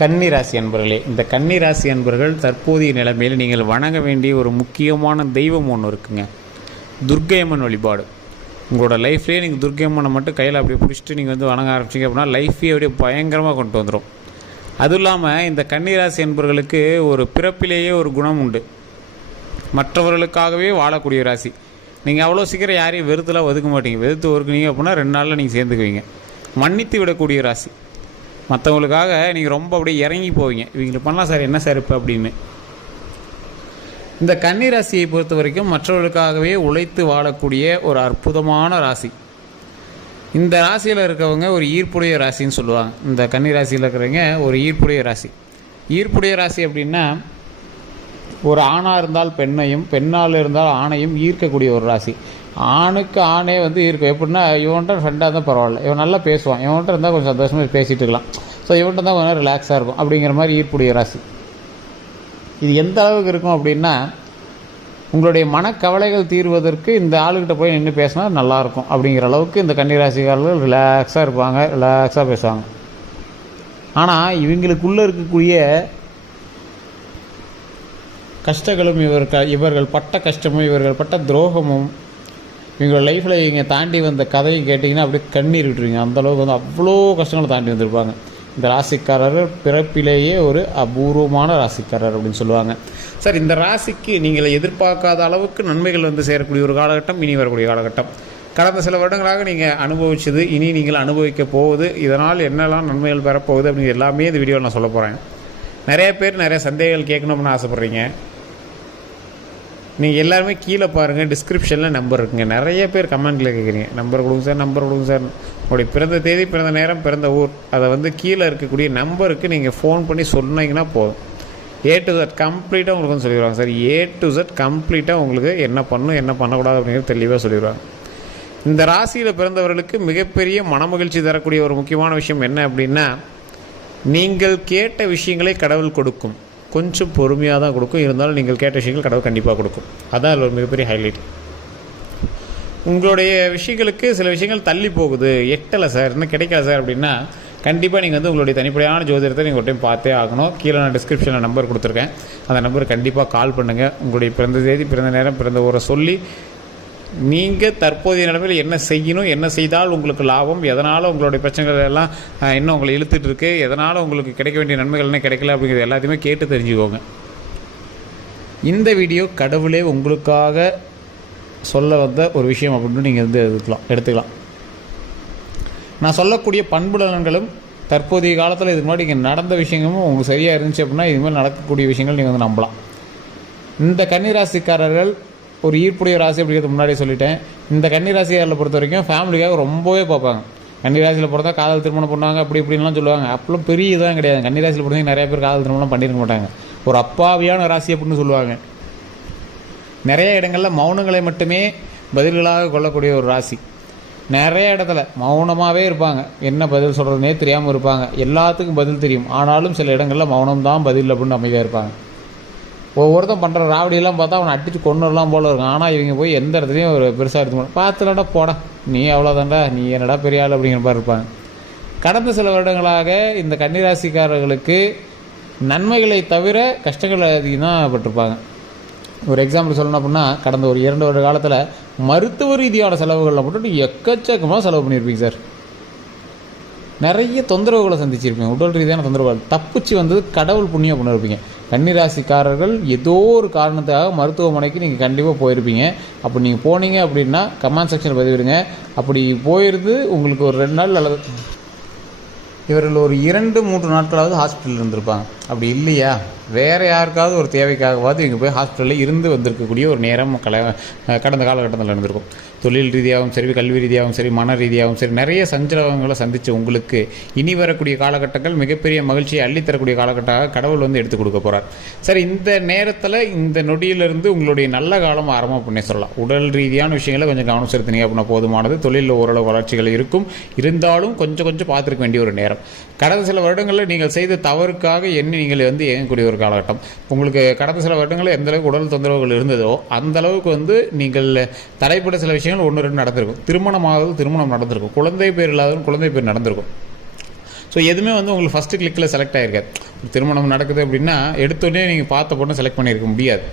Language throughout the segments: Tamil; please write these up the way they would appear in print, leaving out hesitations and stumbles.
கன்னி ராசி அன்பர்களே, இந்த கன்னி ராசி அன்பர்கள் தற்போதைய நிலைமையில் நீங்கள் வணங்க வேண்டிய ஒரு முக்கியமான தெய்வம் ஒன்று இருக்குங்க. துர்க்கையம்மன் வழிபாடு. உங்களோட லைஃப்லேயே நீங்கள் துர்க்கையம்மனை மட்டும் கையில் அப்படியே பிடிச்சிட்டு நீங்கள் வந்து வணங்க ஆரம்பிச்சிங்க அப்படின்னா லைஃபே அப்படியே பயங்கரமாக கொண்டு வந்துடும். அதுவும் இல்லாமல் இந்த கன்னி ராசி அன்பர்களுக்கு ஒரு பிறப்பிலேயே ஒரு குணம் உண்டு. மற்றவர்களுக்காகவே வாழக்கூடிய ராசி. நீங்கள் அவ்வளோ சீக்கிரம் யாரையும் வெறுத்துலாம் ஒதுக்க மாட்டீங்க. வெறுத்து ஒதுக்குனீங்க அப்படின்னா 2 நாளில் நீங்கள் சேர்ந்துக்குவீங்க. மன்னித்து விடக்கூடிய ராசி. மற்றவங்களுக்காக நீங்கள் ரொம்ப அப்படியே இறங்கி போவீங்க. இவங்களுக்கு பண்ணலாம் சார், என்ன சார் இப்போ அப்படின்னு. இந்த கன்னி ராசியை பொறுத்த வரைக்கும் மற்றவர்களுக்காகவே உழைத்து வாழக்கூடிய ஒரு அற்புதமான ராசி. இந்த ராசியில் இருக்கிறவங்க ஒரு ஈர்ப்புடைய ராசின்னு சொல்லுவாங்க. இந்த கன்னி ராசியில் இருக்கிறவங்க ஒரு ஈர்ப்புடைய ராசி. ஈர்ப்புடைய ராசி அப்படின்னா ஒரு ஆணாக இருந்தால் பெண்ணையும், பெண்ணால் இருந்தால் ஆணையும் ஈர்க்கக்கூடிய ஒரு ராசி. ஆணுக்கு ஆணே வந்து இருக்கும். எப்படின்னா இவன்கிட்ட ஃப்ரெண்டாக இருந்தால் பரவாயில்ல, இவன் நல்லா பேசுவான், இவன்கிட்ட இருந்தால் கொஞ்சம் சந்தோஷமாக பேசிகிட்டு இருக்கலாம், ஸோ இவன்கிட்ட தான் கொஞ்சம் ரிலாக்ஸாக இருக்கும் அப்படிங்கிற மாதிரி ஈர்ப்புடைய ராசி. இது எந்த அளவுக்கு இருக்கும் அப்படின்னா, உங்களுடைய மனக்கவலைகள் தீர்வதற்கு இந்த ஆளுகிட்ட போய் நின்று பேசினா நல்லாயிருக்கும் அப்படிங்கிற அளவுக்கு இந்த கன்னிராசிக்காரர்கள் ரிலாக்ஸாக இருப்பாங்க, ரிலாக்ஸாக பேசுவாங்க. ஆனால் இவங்களுக்குள்ளே இருக்கக்கூடிய கஷ்டங்களும் இவர்கள் பட்ட கஷ்டமும் இவர்கள் பட்ட துரோகமும் இவங்க லைஃப்பில் இவங்க தாண்டி வந்த கதையும் கேட்டிங்கன்னா அப்படியே கண்ணீர் விட்டுருவீங்க. அந்தளவுக்கு வந்து அவ்வளோ கஷ்டங்களை தாண்டி வந்திருப்பாங்க. இந்த ராசிக்காரர்கள் பிறப்பிலேயே ஒரு அபூர்வமான ராசிக்காரர் அப்படின்னு சொல்லுவாங்க. சார், இந்த ராசிக்கு நீங்கள் எதிர்பார்க்காத அளவுக்கு நன்மைகள் வந்து சேரக்கூடிய ஒரு காலகட்டம் இனி வரக்கூடிய காலகட்டம். கடந்த சில வருடங்களாக நீங்கள் அனுபவிச்சது, இனி நீங்கள் அனுபவிக்க போகுது, இதனால் என்னெல்லாம் நன்மைகள் பெறப்போகுது அப்படின்னு எல்லாமே இந்த வீடியோவில் நான் சொல்ல போகிறேன். நிறைய பேர் நிறைய சந்தேகங்கள் கேட்கணும்னு ஆசைப்பட்றீங்க. நீங்கள் எல்லாருமே கீழே பாருங்கள், டிஸ்கிரிப்ஷனில் நம்பர் இருக்குங்க. நிறைய பேர் கமெண்ட்டில் கேட்குறீங்க, நம்பர் கொடுங்க சார், நம்பர் கொடுங்க சார். உங்களுடைய பிறந்த தேதி, பிறந்த நேரம், பிறந்த ஊர், அதை வந்து கீழே இருக்கக்கூடிய நம்பருக்கு நீங்கள் ஃபோன் பண்ணி சொன்னீங்கன்னா போதும். A to Z கம்ப்ளீட்டாக உங்களுக்கு வந்து சொல்லிடுவாங்க சார். A to Z கம்ப்ளீட்டாக உங்களுக்கு என்ன பண்ணணும், என்ன பண்ணக்கூடாது அப்படிங்கிறது தெளிவாக சொல்லிடுவாங்க. இந்த ராசியில் பிறந்தவர்களுக்கு மிகப்பெரிய மனமகிழ்ச்சி தரக்கூடிய ஒரு முக்கியமான விஷயம் என்ன அப்படின்னா, நீங்கள் கேட்ட விஷயங்களை கடவுள் கொடுக்கும். கொஞ்சம் பொறுமையாக தான் கொடுக்கும், இருந்தாலும் நீங்கள் கேட்ட விஷயங்கள் கடவுள் கண்டிப்பாக கொடுக்கும். அதான் ஒரு மிகப்பெரிய ஹைலைட். உங்களுடைய விஷயங்களுக்கு சில விஷயங்கள் தள்ளி போகுது, எட்டலை சார், இன்னும் கிடைக்கல சார் அப்படின்னா கண்டிப்பாக நீங்கள் வந்து உங்களுடைய தனிப்படையான ஜோதிடத்தை நீங்கள் ஒரு டைம் பார்த்தே ஆகணும். கீழே நான் டிஸ்கிரிப்ஷனில் நம்பர் கொடுத்துருக்கேன், அந்த நம்பருக்கு கண்டிப்பாக கால் பண்ணுங்கள். உங்களுடைய பிறந்த தேதி, பிறந்த நேரம், பிறந்த ஊரை சொல்லி நீங்கள் தற்போதைய நிலைமையில் என்ன செய்யணும், என்ன செய்தால் உங்களுக்கு லாபம், எதனால் உங்களுடைய பிரச்சனைகள் எல்லாம் இன்னும் உங்களை இழுத்துட்டு இருக்கு, எதனால் உங்களுக்கு கிடைக்க வேண்டிய நன்மைகள் என்ன கிடைக்கல அப்படிங்கிறது எல்லாத்தையுமே கேட்டு தெரிஞ்சுக்கோங்க. இந்த வீடியோ கடவுளே உங்களுக்காக சொல்ல வந்த ஒரு விஷயம் அப்படின்னு நீங்கள் வந்து எடுத்துக்கலாம். நான் சொல்லக்கூடிய பண்புலன்களும் தற்போதைய காலத்தில் இதுக்கு முன்னாடி இங்கே நடந்த விஷயங்களும் உங்களுக்கு சரியாக இருந்துச்சு அப்படின்னா இதுமாதிரி நடக்கக்கூடிய விஷயங்கள் நீங்கள் வந்து நம்பலாம். இந்த கன்னிராசிக்காரர்கள் ஒரு ஈர்ப்புடைய ராசி அப்படிங்கிறது முன்னாடியே சொல்லிட்டேன். இந்த கன்னிராசிக்காரர்களை பொறுத்த வரைக்கும் ஃபேமிலிக்காக ரொம்பவே பார்ப்பாங்க. கன்னிராசியில் பிறந்தா காதல் திருமணம் பண்ணுவாங்க, அப்படி இப்படின்லாம் சொல்லுவாங்க. அப்பெல்லாம் பெரிய இதான் கிடையாது. கன்னிராசியில் பிறந்தவங்க நிறைய பேர் காதல் திருமணம் பண்ணியிருக்க மாட்டாங்க. ஒரு அப்பாவியான ராசி அப்படின்னு சொல்லுவாங்க. நிறைய இடங்களில் மௌனங்களை மட்டுமே பதில்களாக கொள்ளக்கூடிய ஒரு ராசி. நிறைய இடத்துல மௌனமாகவே இருப்பாங்க, என்ன பதில் சொல்கிறதுனே தெரியாமல் இருப்பாங்க. எல்லாத்துக்கும் பதில் தெரியும், ஆனாலும் சில இடங்களில் மௌனம் தான் பதில் அப்படின்னு அமைதியாக இருப்பாங்க. ஒவ்வொருத்தன் பண்ணுற ராவடியெல்லாம் பார்த்தா அவனை அடித்து கொண்டுலாம் போல இருக்கும். ஆனால் இவங்க போய் எந்த இடத்துலையும் ஒரு பெருசாக எடுத்து பார்த்துலடா போடா, நீ அவ்வளோதான்டா, நீ என்னடா பெரிய ஆள் அப்படிங்கிற மாதிரி இருப்பாங்க. கடந்த சில வருடங்களாக இந்த கன்னிராசிக்காரர்களுக்கு நன்மைகளை தவிர கஷ்டங்கள் அதிகம் தான் பட்டிருப்பாங்க. ஒரு எக்ஸாம்பிள் சொல்லணும் அப்படின்னா, கடந்த ஒரு 2 வருட காலத்தில் மருத்துவ ரீதியான செலவுகளில் மட்டும் எக்கச்சக்கமாக செலவு பண்ணியிருப்பீங்க சார். நிறைய தொந்தரவுகளை சந்திச்சிருப்பீங்க, உடல் ரீதியான தொந்தரவுகள். தப்பிச்சு வந்தது கடவுள் புண்ணியம் பண்ணியிருப்பீங்க. கன்னிராசிக்காரர்கள் ஏதோ ஒரு காரணத்துக்காக மருத்துவமனைக்கு நீங்கள் கண்டிப்பாக போயிருப்பீங்க. அப்போ நீங்கள் போனீங்க அப்படின்னா கமெண்ட் செக்ஷனில் பதிவிடுங்க. அப்படி போயிருந்து உங்களுக்கு ஒரு 2 நாள் அல்லது இவர்கள் ஒரு 2-3 நாட்களாவது ஹாஸ்பிட்டலில் இருந்திருப்பாங்க. அப்படி இல்லையா, வேறு யாருக்காவது ஒரு தேவைக்காகவாது இங்கே போய் ஹாஸ்பிட்டலில் இருந்து வந்திருக்கக்கூடிய ஒரு நேரம் கடந்த காலகட்டத்தில் இருந்திருக்கும். தொழில் ரீதியாகவும் சரி, கல்வி ரீதியாகவும் சரி, மன ரீதியாகவும் சரி, நிறைய சஞ்சலங்களை சந்தித்து உங்களுக்கு இனி வரக்கூடிய காலகட்டங்கள் மிகப்பெரிய மகிழ்ச்சியை அள்ளித்தரக்கூடிய காலகட்டமாக கடவுள் வந்து எடுத்து கொடுக்க போகிறார். சரி, இந்த நேரத்தில் இந்த நொடியிலிருந்து உங்களுடைய நல்ல காலம் ஆரம்பம் பண்ணி சொல்லலாம். உடல் ரீதியான விஷயங்களை கொஞ்சம் கவனம் செலுத்தினீங்க அப்படின்னா போதுமானது. தொழிலில் ஓரளவு வளர்ச்சிகள் இருக்கும், இருந்தாலும் கொஞ்சம் பார்த்துருக்க வேண்டிய ஒரு நேரம். கடந்த சில வருடங்களில் நீங்கள் செய்த தவறுக்காக நீங்கள் வந்து இயங்கக்கூடிய ஒரு காலகட்டம். உங்களுக்கு கடந்த சில வருடங்களில் எந்த அளவுக்கு உடல் தொந்தரவுகள் இருந்ததோ அந்த அளவுக்கு வந்து நீங்கள் தடைப்பட்ட சில விஷயங்கள் 1-2 நடந்திருக்கும். திருமணம் நடந்திருக்கும், குழந்தை பேர் இல்லாதவங்க குழந்தை பேர் நடந்திருக்கும். ஸோ எதுவுமே வந்து உங்களுக்கு ஃபஸ்ட்டு கிளிக்கில் செலக்ட் ஆகிருக்காது. திருமணம் நடக்குது அப்படின்னா எடுத்தோடனே நீங்கள் பார்த்த பொண்ணை செலக்ட் பண்ணியிருக்க முடியாது.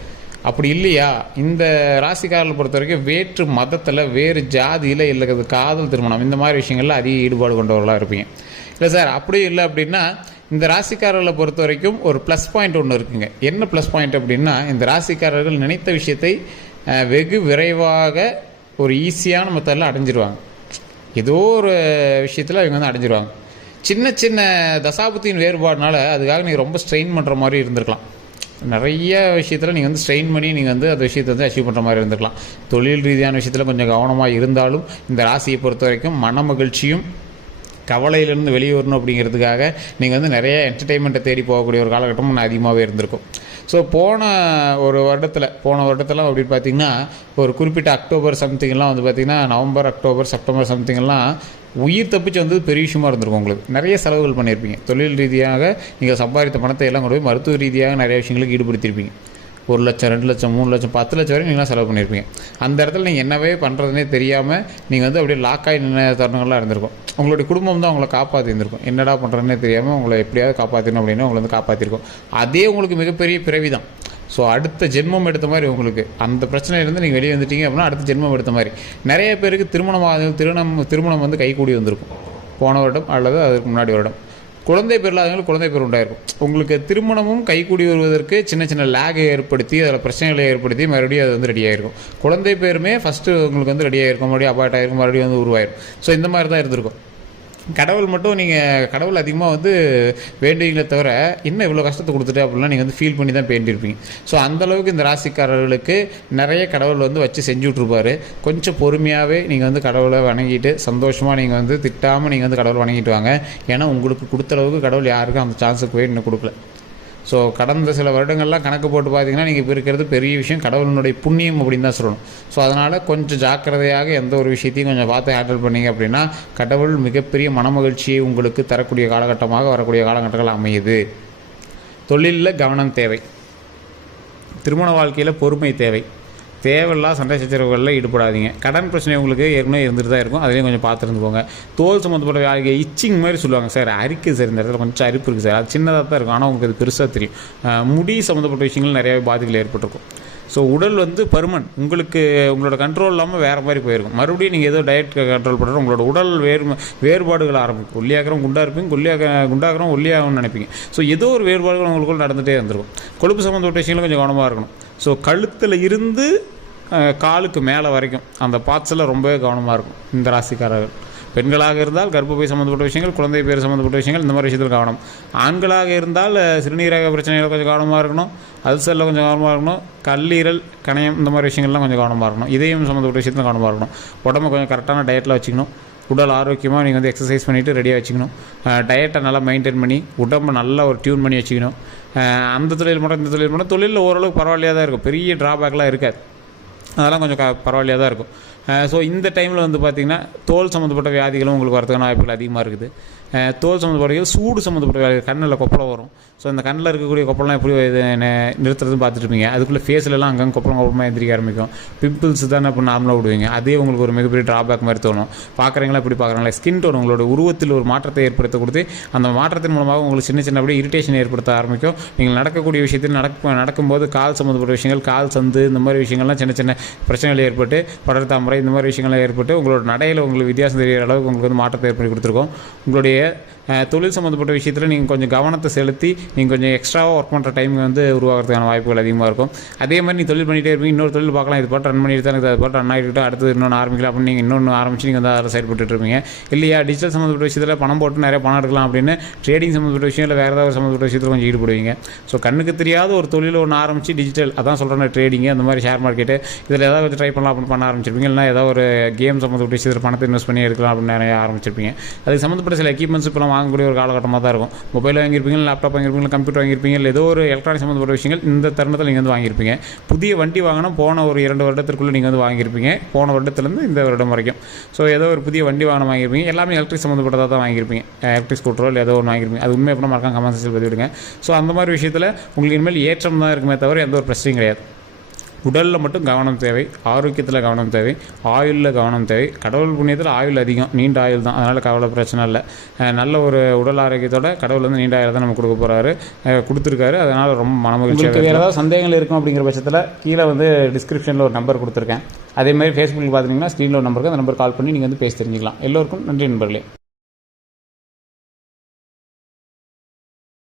அப்படி இல்லையா, இந்த ராசிக்காரர்களை பொறுத்த வரைக்கும் வேற்று மதத்தில், வேறு ஜாதியில் இல்லை காதல் திருமணம் இந்த மாதிரி விஷயங்களில் அதிக ஈடுபாடு கொண்டவர்களாக இருப்பீங்க. இல்லை சார் அப்படியும் இல்லை அப்படின்னா, இந்த ராசிக்காரர்களை பொறுத்த வரைக்கும் ஒரு ப்ளஸ் பாயிண்ட் ஒன்று இருக்குங்க. என்ன ப்ளஸ் பாயிண்ட் அப்படின்னா, இந்த ராசிக்காரர்கள் நினைத்த விஷயத்தை வெகு விரைவாக ஒரு ஈஸியான மெத்தடில் அடைஞ்சிருவாங்க. ஏதோ ஒரு விஷயத்தில் அவங்க வந்து அடைஞ்சிருவாங்க. சின்ன சின்ன தசாபுத்தியின் வேறுபாடுனால அதுக்காக நீங்கள் ரொம்ப ஸ்ட்ரெயின் பண்ணுற மாதிரி இருந்திருக்கலாம். நிறைய விஷயத்தில் நீங்கள் வந்து ஸ்ட்ரெயின் பண்ணி நீங்கள் வந்து அந்த விஷயத்தை வந்து அச்சீவ் பண்ணுற மாதிரி இருந்திருக்கலாம். தொழில் ரீதியான விஷயத்தில் கொஞ்சம் கவனமாக இருந்தாலும் இந்த ராசியை பொறுத்த வரைக்கும் மன மகிழ்ச்சியும் கவலையிலேருந்து வெளியே வரணும் அப்படிங்கிறதுக்காக நீங்கள் வந்து நிறைய என்டர்டெயின்மெண்ட்டை தேடி போகக்கூடிய ஒரு காலகட்டமும் அதிகமாகவே இருந்திருக்கும். ஸோ போன வருடத்தில் அப்படின்னு பார்த்திங்கன்னா ஒரு குறிப்பிட்ட அக்டோபர் சம்திங்லாம் வந்து பார்த்திங்கன்னா நவம்பர், அக்டோபர், செப்டம்பர் சம்திங்கெல்லாம் உயிர் தப்பிச்சு வந்து பெரிய விஷயமா இருந்திருக்கும். உங்களுக்கு நிறைய செலவுகள் பண்ணியிருப்பீங்க. தொழில் ரீதியாக நீங்கள் சம்பாதித்த பணத்தை எல்லாம் கொண்டு போய் மருத்துவ ரீதியாக நிறைய விஷயங்களுக்கு ஈடுபடுத்தியிருப்பீங்க. 1 லட்சம், 2 லட்சம், 3 லட்சம், 10 லட்சம் வரைக்கும் நீங்களாம் செலவு பண்ணியிருப்பீங்க. அந்த இடத்துல நீங்கள் என்னவே பண்ணுறதுனே தெரியாமல் நீங்கள் வந்து அப்படியே லாக்காகி நின்ற தருணங்கள்லாம் இருந்திருக்கும். உங்களுடைய குடும்பம் தான் உங்களை காப்பாற்றிருந்திருக்கும். என்னடா பண்ணுறதுனே தெரியாமல் உங்களை எப்படியாவது காப்பாற்றணும் அப்படின்னு உங்களை வந்து காப்பாற்றிருக்கும். அதே உங்களுக்கு மிகப்பெரிய பிறவி தான். ஸோ அடுத்த ஜென்மம் எடுத்த மாதிரி உங்களுக்கு அந்த பிரச்சனையிலேருந்து நீங்கள் வெளியே வந்துட்டீங்க அப்படின்னா அடுத்த ஜென்மம் எடுத்த மாதிரி. நிறைய பேருக்கு திருமணம் வந்து கைகூடி வந்திருக்கும் போன வருடம் அல்லது அதுக்கு முன்னாடி வருடம். குழந்தை பேர் இல்லாதவங்களுக்கு குழந்தை பேர் உண்டாயிருக்கும். உங்களுக்கு திருமணமும் கைகூடி வருவதற்கு சின்ன சின்ன லேகை ஏற்படுத்தி அதில் பிரச்சனைகளை ஏற்படுத்தி மறுபடியும் அது வந்து ரெடி ஆகிருக்கும். குழந்தை பேருமே ஃபஸ்ட்டு உங்களுக்கு வந்து ரெடி ஆகிருக்கும், மறுபடியும் அபார்ட் ஆகிருக்கும், மறுபடியும் வந்து உருவாயிரும். ஸோ இந்த மாதிரி தான் இருந்திருக்கும். கடவுள் மட்டும் நீங்கள் கடவுள் அதிகமாக வந்து வேண்டுவீங்களே தவிர இன்னும் இவ்வளோ கஷ்டத்தை கொடுத்துட்டு அப்படிலாம் நீங்கள் வந்து ஃபீல் பண்ணி தான் வேண்டியிருப்பீங்க. ஸோ அந்தளவுக்கு இந்த ராசிக்காரர்களுக்கு நிறைய கடவுள் வந்து வச்சு செஞ்சு விட்ருப்பார். கொஞ்சம் பொறுமையாகவே நீங்கள் வந்து கடவுளை வணங்கிட்டு சந்தோஷமாக நீங்கள் வந்து திட்டாமல் நீங்கள் வந்து கடவுளை வணங்கிட்டு வாங்க. ஏன்னா உங்களுக்கு கொடுத்த அளவுக்கு கடவுள் யாருக்கும் அந்த சான்ஸுக்கு போய் இன்னும் கொடுக்கல. ஸோ கடந்த சில வருடங்கள்லாம் கணக்கு போட்டு பார்த்தீங்கன்னா நீங்கள் இப்போ இருக்கிறது பெரிய விஷயம், கடவுளினுடைய புண்ணியம் அப்படின்னு தான் சொல்லணும். ஸோ அதனால் கொஞ்சம் ஜாக்கிரதையாக எந்த ஒரு விஷயத்தையும் கொஞ்சம் பார்த்து ஹேண்டில் பண்ணிங்க அப்படின்னா கடவுள் மிகப்பெரிய மனமகிழ்ச்சியை உங்களுக்கு தரக்கூடிய காலகட்டமாக வரக்கூடிய காலகட்டங்கள் அமையுது. தொழிலில் கவனம் தேவை, திருமண வாழ்க்கையில் பொறுமை தேவை, தேவையில்லா சண்டை சச்சரவுகளில் ஈடுபடாதீங்க. கடன் பிரச்சனை உங்களுக்கு ஏற்கனவே இருந்துட்டு தான் இருக்கும், அதையும் கொஞ்சம் பார்த்துருந்துக்கோங்க. தோல் சம்மந்தப்பட்ட வேலைக்கு இச்சிங் மாதிரி சொல்லுவாங்க, சார் அரிக்குது சார், இந்த இடத்துல கொஞ்சம் அரிப்பு இருக்குது சார், அது சின்னதாக தான் இருக்கும் ஆனால் உங்களுக்கு அது பெருசாக தெரியும். முடி சம்மந்தப்பட்ட விஷயங்கள் நிறையாவே பாதிப்புகள் ஏற்பட்டிருக்கும். ஸோ உடல் வந்து பருமன் உங்களுக்கு உங்களோட கண்ட்ரோல் இல்லாமல் வேறு மாதிரி போயிருக்கும். மறுபடியும் நீங்கள் ஏதோ டயட் கண்ட்ரோல் பண்ணுறோம், உங்களோட உடல் வேறுபாடுகள் ஆரம்பிக்கும். ஒல்லியாக்கிறோம் குண்டாக இருப்பீங்க, குண்டாகிறோம் ஒல்லியாகும்னு நினைப்பீங்க. ஸோ ஏதோ ஒரு வேறுபாடுகள் உங்களுக்குள்ள நடந்துகிட்டே இருந்திருக்கும். கொழுப்பு சம்மந்தப்பட்ட விஷயங்களும் கொஞ்சம் கவனமாக இருக்கணும். ஸோ கழுத்தில் இருந்து காலுக்கு மேலே வரைக்கும் அந்த பார்ட்ஸில் ரொம்பவே கவனமாக இருக்கும் இந்த ராசிக்காரர்கள். பெண்களாக இருந்தால் கர்ப்பப்பை சம்மந்தப்பட்ட விஷயங்கள், குழந்தை பேர் சம்மந்தப்பட்ட விஷயங்கள், இந்த மாதிரி விஷயத்தில் கவனம். ஆண்களாக இருந்தால் சிறுநீரக பிரச்சனைகள் கொஞ்சம் கவனமாக இருக்கணும், அல்சரில் கொஞ்சம் கவனமாக இருக்கணும், கல்லீரல், கணையம் இந்த மாதிரி விஷயங்கள்லாம் கொஞ்சம் கவனமாக இருக்கணும். இதயம் சம்மந்தப்பட்ட விஷயத்தில் கவனமாக இருக்கணும். உடம்பை கொஞ்சம் கரெக்டான டயட்டில் வச்சுக்கணும். உடல் ஆரோக்கியமாக நீங்கள் வந்து எக்ஸசைஸ் பண்ணிவிட்டு ரெடியாக வச்சுக்கணும். டயட்டை நல்லா மெயின்டைன் பண்ணி உடம்பை நல்லா ஒரு டியூன் பண்ணி வச்சுக்கணும். அந்த தொழில் மட்டும் இந்த தொழில் மட்டும் தொழிலில் ஓரளவுக்கு பரவாயில்லையாக தான் இருக்கும், பெரிய ட்ராபேக்லாம் இருக்காது, அதெல்லாம் கொஞ்சம் பரவாயில்லையாக தான் இருக்கும். ஸோ இந்த டைமில் வந்து பார்த்திங்கன்னா தோல் சம்மந்தப்பட்ட வியாதிகளும் உங்களுக்கு வரதுக்கான வாய்ப்புகள் அதிகமாக இருக்குது. தோல் சம்மந்தப்பட்ட சூடு சம்மந்தப்பட்ட வியாதி, கண்ணில் கொப்பளம் வரும். ஸோ அந்த கண்ணில் இருக்கக்கூடிய கொப்பளம் எப்படி நிறுத்துறதுன்னு பார்த்துட்ருப்பீங்க. அதுக்குள்ளே ஃபேஸ்லலாம் அங்கங்கே கொப்பளமாக எந்திரிக்க ஆரம்பிக்கும். பிம்பிள்ஸ் தானே இப்போ நார்மலாக விடுவீங்க, அதே உங்களுக்கு ஒரு மிகப்பெரிய ட்ராபேக் மாதிரி தோணும். பார்க்குறீங்களா எப்படி பார்க்குறாங்களா, ஸ்கின் டோன் உங்களோட உருவத்தில் ஒரு மாற்றத்தை ஏற்படுத்த கொடுத்து அந்த மாற்றத்தின் மூலமாக உங்களுக்கு சின்ன சின்ன அப்படியே இரிட்டேஷன் ஏற்படுத்த ஆரம்பிக்கும். நீங்கள் நடக்கக்கூடிய விஷயத்தில் நடக்கும்போது கால் சம்மந்தப்பட்ட விஷயங்கள், கால் சந்து இந்த மாதிரி விஷயங்கள்லாம் சின்ன சின்ன பிரச்சனைகள் ஏற்பட்டு படர்தாமரை இந்த மாதிரி விஷயங்கள்லாம் ஏற்பட்டு உங்களோட நடையில் உங்களுக்கு வித்தியாசம் தெரிகிற அளவுக்கு உங்களுக்கு வந்து மாற்றத்தை ஏற்படுத்தி கொடுத்துருக்கோம். உங்களுடைய தொழில் சம்மந்தப்பட்ட விஷயத்தில் நீங்கள் கொஞ்சம் கவனத்தை செலுத்தி நீங்கள் கொஞ்சம் எக்ஸ்ட்ராவாக ஒர்க் பண்ணுற டைம் வந்து உருவாகிறதுக்கான வாய்ப்புகள் அதிகமாக இருக்கும். அதே மாதிரி நீ தொழில் பண்ணிகிட்டே இருப்பீங்க, இன்னொரு தொழில் பார்க்கலாம், இது பாட்டு ரன் பண்ணிட்டு தான் இருக்குது, அது பாட்டு ரன் ஆகிட்டு அடுத்தது இன்னொன்று ஆரம்பிக்கலாம் அப்படின்னு நீங்கள் இன்னொன்று ஆரம்பிச்சு நீங்கள் வந்து அதில் செயல்பட்டு இருப்பீங்க. இல்லையா டிஜிட்டல் சம்மந்தப்பட்ட விஷயத்தில் பணம் போட்டு நிறைய பணம் எடுக்கலாம் அப்படின்னு ட்ரேடிங் சம்மந்தப்பட்ட விஷயம் இல்லை வேறு ஏதாவது சம்மந்தப்பட்ட விஷயத்தில் கொஞ்சம் ஈடுபடுவீங்க. ஸோ கண்ணுக்கு தெரியாத ஒரு தொழில் ஒன்று ஆரம்பிச்சு டிஜிட்டல், அதான் சொல்கிறேன், ட்ரேடிங்கு அந்த மாதிரி ஷேர் மார்க்கெட்டு இதில் ஏதாவது கொஞ்சம் ட்ரை பண்ணலாம் அப்படின்னு பண்ண ஆரம்பிச்சிருப்பீங்க. இல்லைனா ஏதாவது ஒரு கேம் சம்மந்தப்பட்ட விஷயத்தில் பணத்தை இன்வெஸ்ட் பண்ணி எடுக்கலாம் அப்படின்னு நிறைய ஆரம்பிச்சிருப்பீங்க. அதுக்கு சம்மந்தப்பட்ட சில எக்யூப்மெண்ட்ஸ் இப்போலாம் வாங்கக்கூடிய ஒரு காலகட்டமாக தான் இருக்கும். மொபைல் வாங்கியிருப்பீங்க, லேப்டாப் வாங்கியிருப்பீங்க, கம்ப்யூட்டர் வாங்கியிருப்பீங்க, இல்லை ஏதோ ஒரு எலக்ட்ரானிக் சம்மந்தப்பட்ட விஷயங்கள் இந்த தருணத்தில் நீங்கள் வந்து வாங்கியிருப்பீங்க. புதிய வண்டி வாங்கினா போன ஒரு 2 வருடத்திற்குள்ளே நீங்கள் வந்து வாங்கியிருப்பீங்க, போன வருடத்துலேருந்து இந்த வருடம் வரைக்கும். ஸோ ஏதோ ஒரு புதிய வண்டி வாகனம் வாங்கியிருப்பீங்க, எல்லாமே எலக்ட்ரிக் சம்மந்தப்பட்டதாக தான் வாங்கியிருப்பீங்க. எலக்ட்ரிக் ஸ்கூட்டரோ இல்லை ஏதோ ஒன்று வாங்கியிருப்பீங்க. அது உண்மை எப்படின்னா மறக்காம கமெண்ட் செக்ஷனில் பதிவிடுங்க. ஸோ அந்த மாதிரி விஷயத்தில் உங்களுக்கு இனிமேல் ஏற்றம் தான் இருக்குமே தவிர எந்த ஒரு பிரச்சனையும் கிடையாது. உடலில் மட்டும் கவனம் தேவை, ஆரோக்கியத்தில் கவனம் தேவை, ஆயுளில் கவனம் தேவை. கடவுள் புண்ணியத்தில் ஆயுள் அதிகம், நீண்ட ஆயுள் தான், அதனால் கவலை பிரச்சனை இல்லை. நல்ல ஒரு உடல் ஆரோக்கியத்தோட கடவுள் வந்து நீண்ட ஆயுள் தான் நம்ம கொடுக்க போகிறாரு, கொடுத்துருக்காரு. அதனால் ரொம்ப மனமகிழ்ச்சியாக. வேறு ஏதாவது சந்தேகங்கள் இருக்கும் அப்படிங்கிற பட்சத்தில் கீழே வந்து டிஸ்கிரிப்ஷனில் ஒரு நம்பர் கொடுத்துருக்கேன். அதே மாதிரி ஃபேஸ்புக்கில் பார்த்துட்டிங்கன்னா ஸ்க்ரீனில் ஒரு நம்பருக்கு அந்த நம்பர் கால் பண்ணி நீங்கள் வந்து பேசி தெரிஞ்சுக்கலாம். எல்லோருக்கும் நன்றி நண்பர்களே.